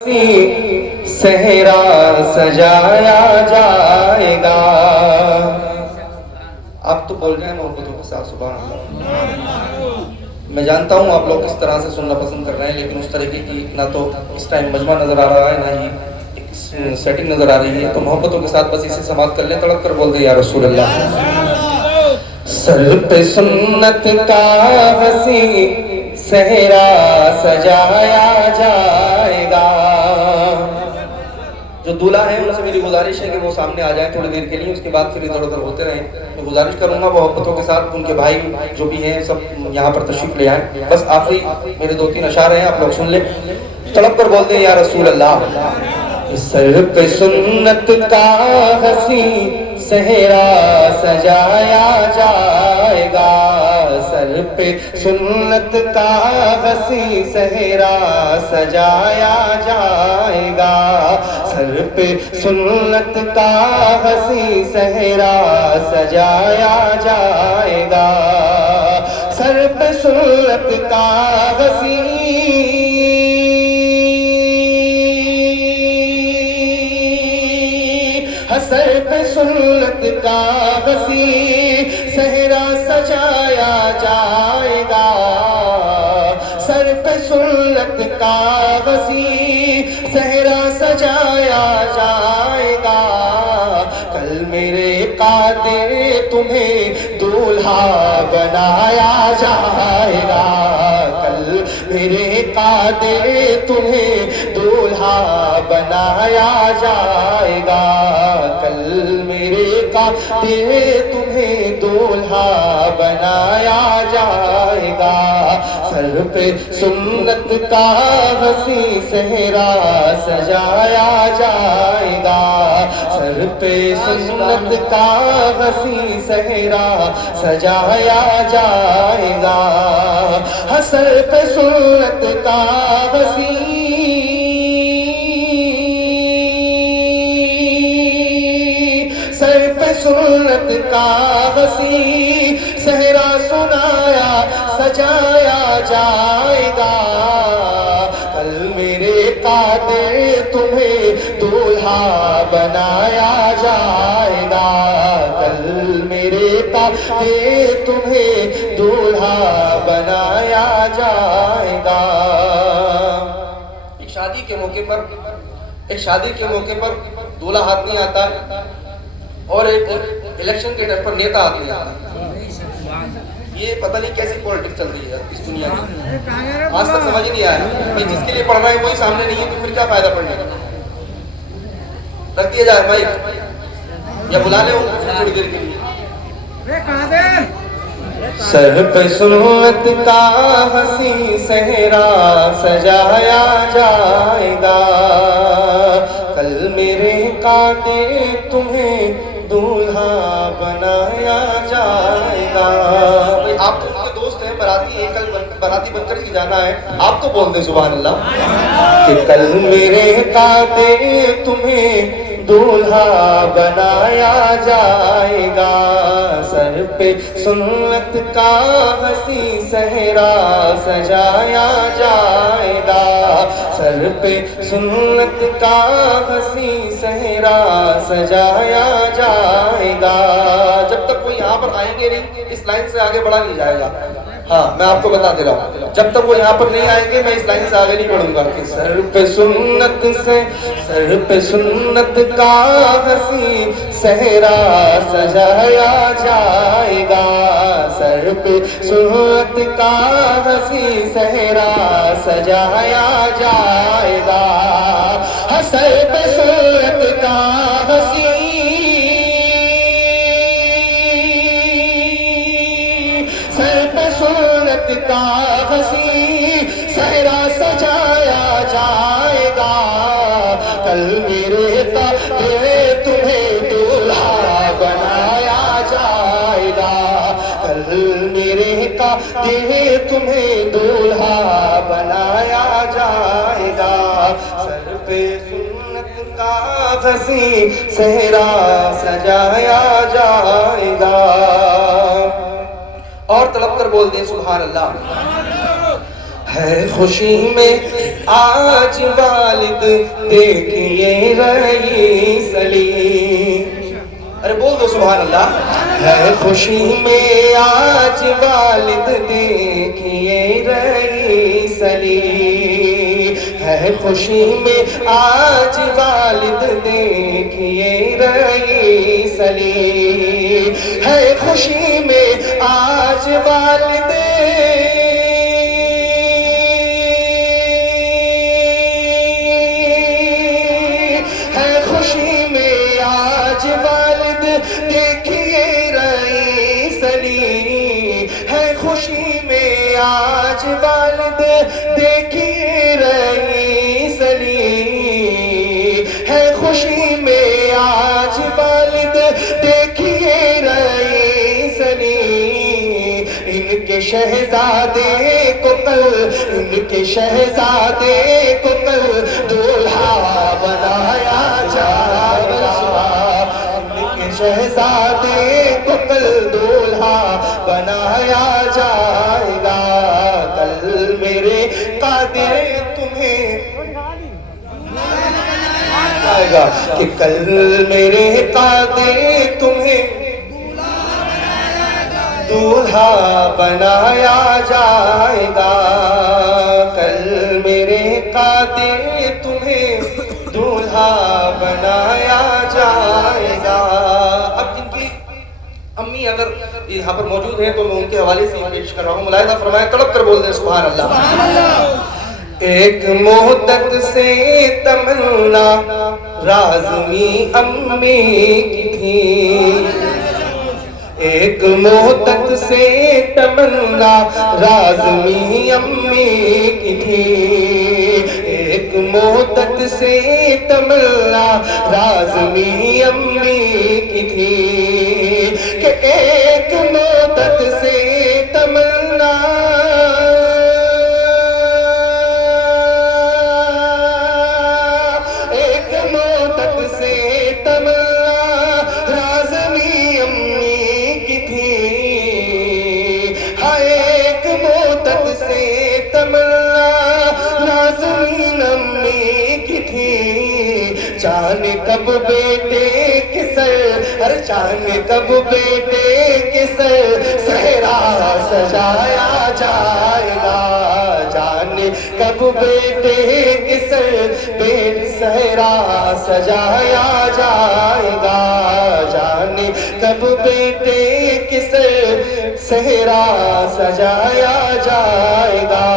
صحرا سجایا جائے گا. آپ تو بول رہے ہیں محبتوں کے ساتھ سبحان اللہ. میں جانتا ہوں آپ لوگ کس طرح سے سننا پسند کر رہے ہیں، لیکن اس طریقے کی نہ تو اس ٹائم مجمع نظر آ رہا ہے نہ ہی ایک سیٹنگ نظر آ رہی ہے. تو محبتوں کے ساتھ بس اسے سماعت کر لیں، تڑپ کر بول دیں یا رسول اللہ. سر پہ سنت کا حسین صحرا سجایا جائے گا. جو دولہا ہے ان سے میری گزارش ہے کہ وہ سامنے آ جائیں تھوڑی دیر کے لیے، اس کے بعد پھر ادھر ادھر ہوتے رہیں. میں گزارش کروں گا محبتوں کے ساتھ ان کے بھائی جو بھی ہیں سب یہاں پر تشریف لے آئیں. بس آخری میرے 2-3 اشعار ہیں، آپ لوگ سن لیں، تڑپ کر بول دیں یا رسول اللہ. سر پہ سنت کا حسین صحرا سجایا جائے گا. سر پہ سنت کا حسین صحرا سجایا جائے گا. سر پہ سنت کا حسین صحرا سجایا جائے گا. سر پہ سنت کا حسین سر پہ سنت کا حسین صحرا سجایا جائے گا. سر پہ سنت کا حسین صحرا سجایا جائے گا. کل میرے قادر تمہیں دولہا بنایا جائے گا. کل میرے قادر تمہیں دولہا بنایا جائے گا. کل میرے قادر تمہیں دولہا بنایا جائے گا. سر پہ سنت کا حسین صحرا سجایا جائے گا. سر پہ سنت کا حسین صحرا سجایا جائے گا. سر پہ سنت کا حسین سر پہ سنت کا حسین صحرا سنایا سجایا جائے گا. کل میرے قادر تمہیں دولہا بنایا جائے گا. کل میرے قادر تمہیں دولہا بنایا جائے گا. ایک شادی کے موقع پر دولہا ہاتھ نہیں آتا اور ایک الیکشن کے ٹائم پر نیتا ہاتھ نہیں آتا. یہ پتہ نہیں کیسی پولیٹکس چل رہی ہے اس دنیا میں، آج تک سمجھ نہیں آیا. بھائی جس کے لیے پڑھ رہا ہے وہی سامنے نہیں ہے تو پھر کیا فائدہ پڑھنے کا. رکھ دیا جائے بھائی یا بلا لے تھوڑی دیر کے لیے. سر پہ سنت کا حسین صحرا سجایا جائے گا. کل میرے قادر تمہیں دولہا بنایا جائے گا. آپ تو ان کے دوست ہیں، باراتی ہیں، کل باراتی بن کر ہی جانا ہے. آپ تو بول دیں سبحان اللہ کہ کل میرے قادر تمہیں دولہا بنایا جائے گا. سر پہ سنت کا حسین صحرا سجایا جائے گا. سر پہ سنت کا حسین صحرا سجایا جائے گا. جب تک وہ یہاں پر آئیں گے نہیں اس لائن سے آگے بڑھا نہیں جائے گا. ہاں میں آپ کو بتا دے رہا ہوں، جب تک وہ یہاں پر نہیں آئیں گے میں اس لائن سے آگے نہیں بڑھوں گا. کہ سر پہ سنت کا حسین صحرا سجایا جائے گا. سر پہ سنت کا حسین صحرا سجایا جائے گا. سر پہ سنت کا حسین سر پہ سنت کا حسین صحرا سجایا جائے گا. کل میرے قادر تمہیں دولہا بنایا جائے گا. کل میرے قادر تمہیں دولہا بنایا جائے گا. سر پہ سنت کا حسین صحرا سجایا جائے گا. اور تڑپ کر بول دیں سبحان اللہ. ہے خوشی میں آج والد دیکھیے رئیس علی. ارے بول دو سبحان اللہ. ہے خوشی میں آج والد دیکھیے رئیس علی. ہے خوشی میں آج والد دیکھیے رئیس علی. ہے خوشی میں آج والد دیکھیے رئیس علی. ہے خوشی میں آج والد دیکھیے رئیس علی. ہے خوشی میں آج والد دیکھیے رئیس علی. ان کے شہزادے کو کل ان کے شہزادے کو کل دولہا بنایا جائے گا. شہزادے کو کل دولہا بنایا جائے گا. کل میرے قادر تمہیں آئے گا کہ کل میرے قادر تمہیں دولہا بنایا جائے گا. کل میرے قادر تمہیں دولہا بنایا جائے گا. اب ان کی امی اگر یہاں پر موجود ہیں تو میں ان کے حوالے سے پیش کر رہا ہوں. ملاحظہ فرمائیں, تڑپ کر بول دیں سبحان اللہ. ایک مدت سے تمنا رازمی امی کی تھی. ایک مدت سے تمنا رازمی امی کی تھی. ایک مدت سے تمنا رازمی امی کی تھی کہ ایک مدت سے تمنا ایک مدت سے تمنا رازمی امی کی تھی. ہاں ایک مدت سے تمنا نازنین امی کی تھی. جانے کب بیٹے کے سر ہر جانے کب بیٹے کے سر صحرا سجایا جائے گا. جانے کب بیٹے کے سر صحرا سجایا جائے گا. جانے کب بیٹے کے سر صحرا سجایا جائے گا.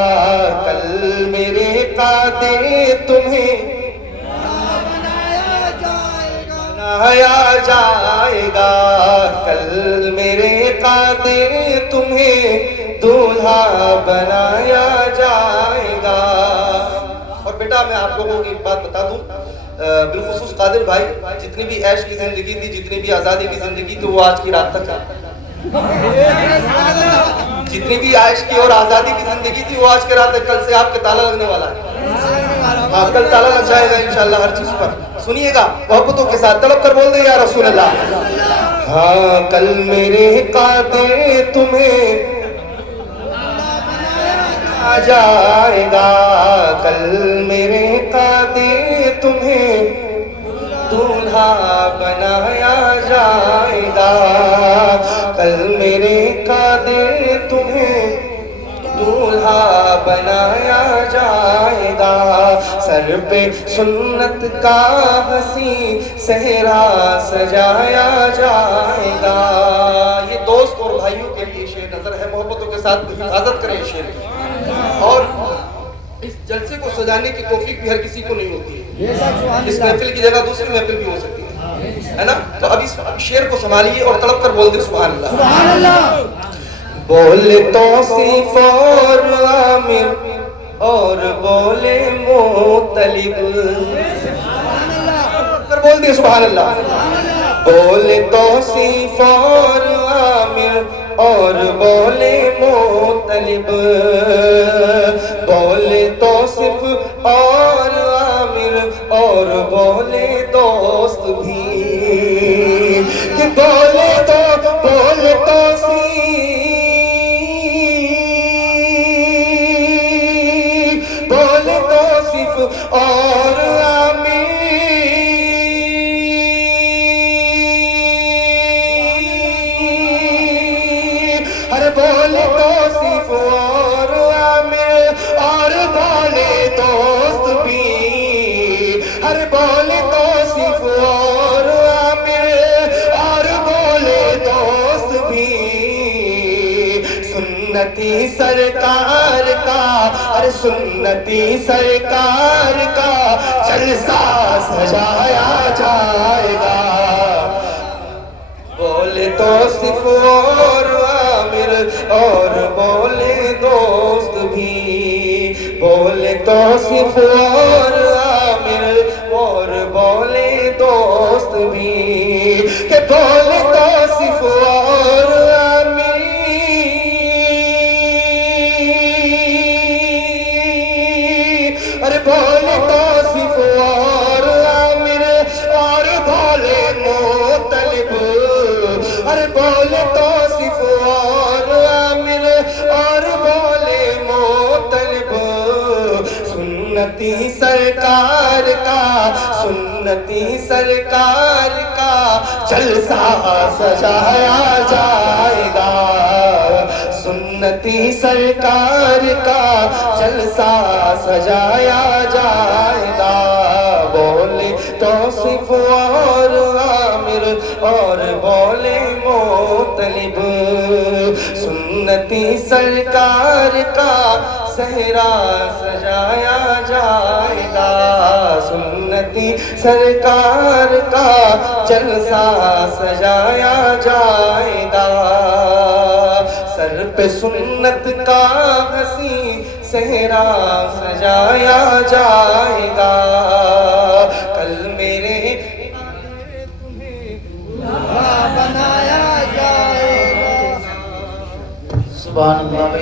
کل میرے قادر تمہیں بنایا جائے گا. کل میرے قادر تمہیں دولہا بنایا جائے گا. اور بیٹا میں آپ لوگوں کو ایک بات بتا دوں, بالخصوص قادر بھائی, جتنی بھی عیش کی زندگی تھی, جتنی بھی آزادی کی زندگی تھی, وہ آج کی رات تک ہے. جتنی بھی عائش کی اور آزادی کی زندگی تھی وہ آج کے رات. کل سے آپ کے تالا لگنے والا ہے. ہاں کل تالا لگ جائے گا انشاءاللہ ہر چیز پر. سنیے گا محبتوں کے ساتھ, طلب کر بول دیں یا رسول اللہ. ہاں کل میرے قادر تمہیں آ جائے گا. کل میرے قادر تمہیں دولہا بنایا جائے گا. کل میرے قادر تمہیں دولہا بنایا جائے گا. سر پہ سنت کا حسین صحرا سجایا جائے گا. یہ دوست اور بھائیوں کے لیے شعر نظر ہے, محبتوں کے ساتھ حفاظت کریں شعر کی. اور اس جلسے کو سجانے کی توفیق بھی ہر کسی کو نہیں ہوتی ہے. اس محفل کی جگہ دوسری محفل بھی ہو سکتی ہے نا. تو اب اس شعر کو سنبھالیے اور تڑپ کر بول دیں سبحان اللہ. سبحان اللہ. بولے توصیف اور عامر اور بولے مطلب, کر بول دیں سبحان اللہ. بولے توصیف اور عامر اور بولے مطلب, بولے توصیف اور عامر اور بولے دوست بھی, کہ بولے توصیف ارے بولے تو صرف اور عامر اور بولے دوست بھی سنتی سرکار کا ارے سنتی سرکار کا جلسہ سجایا جائے گا بولے تو صرف اور عامر اور بولے دوست بھی بولے تو صرف اور عامر اور بولے دوست بھی کہ بولے تو صرف اور عامر ارے بولے تو صرف اور عامر اور بولے مطلب ارے بولے تو صرف اور عامر اور بولے مطلب سنتی سرکار کا سنتی سرکار کا جلسہ سجایا جائے گا سنتی سرکار کا جلسہ سجایا جائے گا بولے تو صرف اور عامر اور بولے مطلب سنتی سرکار کا صحرا سجایا جائے گا سنتی سرکار کا جلسہ سجایا جائے گا سر پہ سنت کا حسین صحرا سجایا جائے گا کل میرے تمہیں بنایا جائے گا سبحان اللہ.